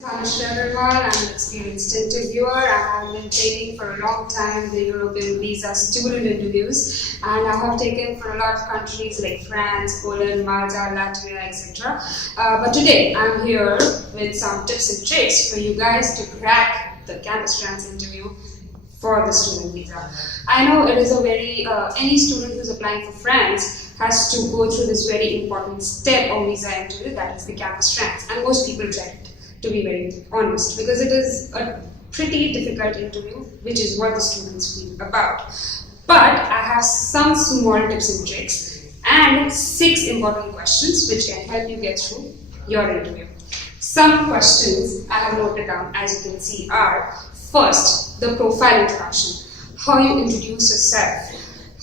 Bhanushree Agarwal. I'm an experienced interviewer and I've been taking for a long time the European visa student interviews, and I have taken for a lot of countries like France, Poland, Malta, Latvia, etc. But today I'm here with some tips and tricks for you guys to crack the campus trans interview for the student visa. I know it is a very, any student who's applying for France has to go through this very important step of visa interview, that is the campus trans, and most people dread it, to be very honest, because it is a pretty difficult interview, which is what the students feel about. But I have some small tips and tricks and 6 important questions which can help you get through your interview. Some questions I have noted down, as you can see, are: first, the profile introduction. How you introduce yourself,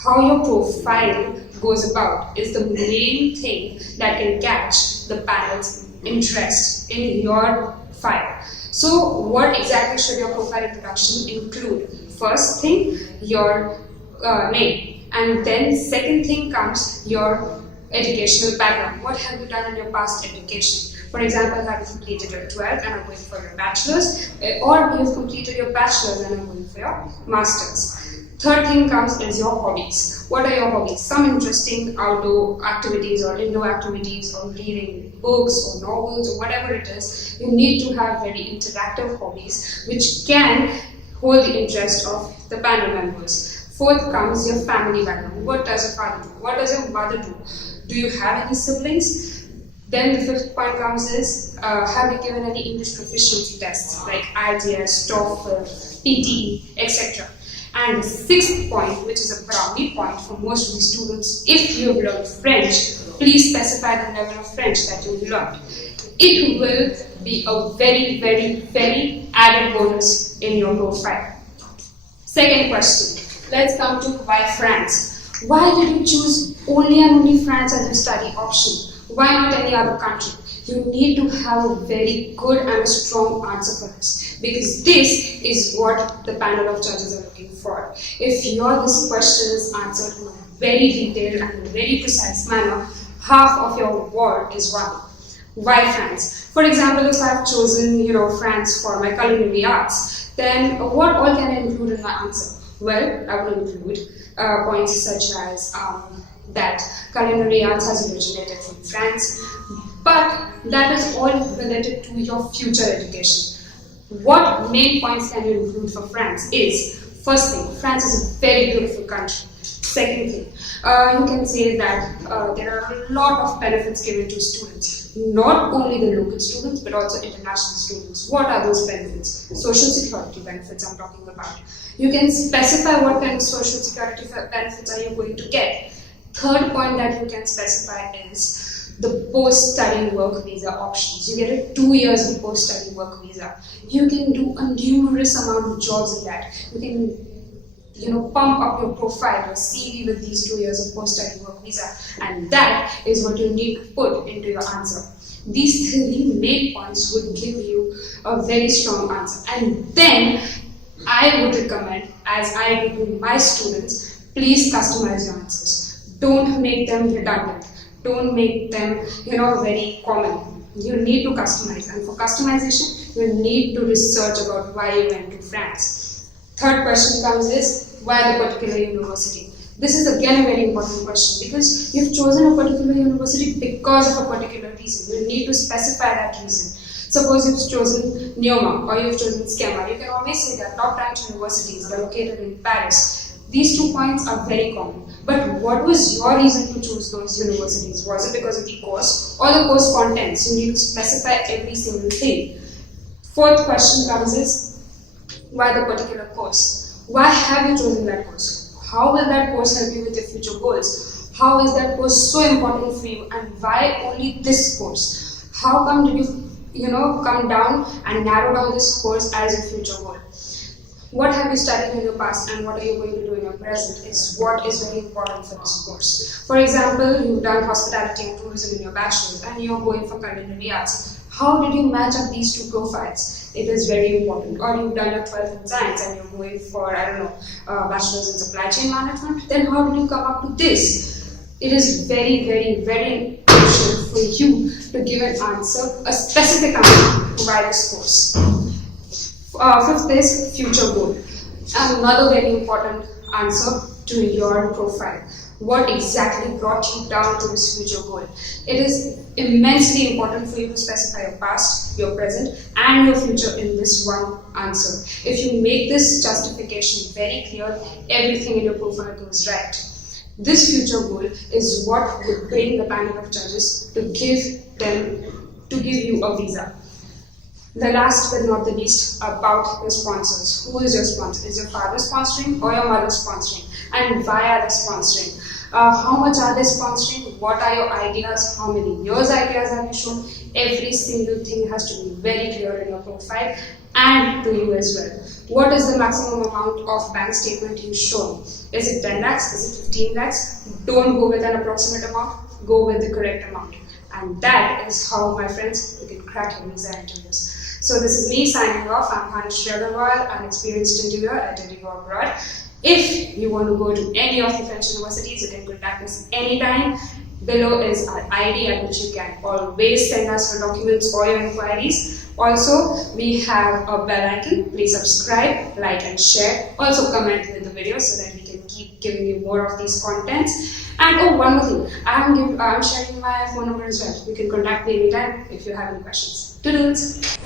how your profile goes about is the main thing that can catch the panel's interest in your file. So what exactly should your profile introduction include? First thing, your name, and then second thing comes your educational background. What have you done in your past education? For example, have you completed your 12th and are going for your bachelor's, or you've completed your bachelor's and are going for your master's. Third thing comes is your hobbies. What are your hobbies? Some interesting outdoor activities or indoor activities, or reading books or novels or whatever it is. You need to have very interactive hobbies which can hold the interest of the panel members. Fourth comes your family background. What does your father do? What does your mother do? Do you have any siblings? Then the fifth point comes is, have you given any English proficiency tests like IELTS, TOEFL, PTE, etc. And the sixth point, which is a brownie point for most of the students, if you have learned French, please specify the level of French that you have learned. It will be a very, very, very added bonus in your profile. Second question, let's come to why France. Why did you choose only France as your study option? Why not any other country? You need to have a very good and a strong answer for this, because this is what the panel of judges are looking for. If this question is answered in a very detailed and very precise manner, half of your award is won. Why France? For example, if I've chosen France for my culinary arts, then what all can I include in my answer? Well, I would include points such as that culinary arts has originated from France, but that is all related to your future education. What main points can you include for France is, first thing, France is a very beautiful country. Second thing, you can say that there are a lot of benefits given to students, not only the local students but also international students. What are those benefits? Social security benefits I'm talking about. You can specify what kind of social security benefits are you going to get. Third point that you can specify is the post-study work visa options. You get a 2 years of post-study work visa. You can do a numerous amount of jobs in that. You can pump up your profile, your CV with these 2 years of post-study work visa, and that is what you need to put into your answer. These 3 main points would give you a very strong answer, and then I would recommend, as I do to my students, please customize your answers. Don't make them redundant. Don't make them, very common. You need to customize, and for customization, you need to research about why you went to France. Third question comes is, why the particular university? This is again a very important question, because you've chosen a particular university because of a particular reason. You need to specify that reason. Suppose you've chosen Neoma or you've chosen Schema. You can always say that top-ranked universities are located in Paris. These 2 points are very common. But what was your reason to choose those universities? Was it because of the course or the course contents? You need to specify every single thing. Fourth question comes is, why the particular course? Why have you chosen that course? How will that course help you with your future goals? How is that course so important for you, and why only this course? How come did you come down and narrow down this course as your future goal? What have you studied in your past and what are you going to do in your present is what is very important for this course. For example, you've done hospitality and tourism in your bachelor's and you're going for culinary arts. How did you match up these 2 profiles? It is very important. Or you've done your 12th in science and you're going for, bachelor's in supply chain management. Then how did you come up to this? It is very, very, very crucial for you to give an answer, a specific answer to buy this course. Fifth is future goal. Another very important answer to your profile. What exactly brought you down to this future goal? It is immensely important for you to specify your past, your present, and your future in this one answer. If you make this justification very clear, everything in your profile goes right. This future goal is what would bring the panel of judges to give you a visa. The last but not the least, about your sponsors. Who is your sponsor? Is your father sponsoring or your mother sponsoring? And why are they sponsoring? How much are they sponsoring? What are your ideas? How many years ideas have you shown? Every single thing has to be very clear in your profile and to you as well. What is the maximum amount of bank statement you've shown? Is it 10 lakhs? Is it 15 lakhs? Don't go with an approximate amount. Go with the correct amount. And that is how, my friends, you can crack your visa interviews. So this is me signing off. I'm Bhanushree Agarwal, an experienced interviewer at Edugo Abroad. If you want to go to any of the French universities, you can contact us anytime. Below is our ID at which you can always send us your documents or your inquiries. Also, we have a bell icon. Please subscribe, like and share. Also comment with the video so that we can keep giving you more of these contents. And oh, one more thing, I'm sharing my phone number as well. You can contact me anytime if you have any questions. Toodles!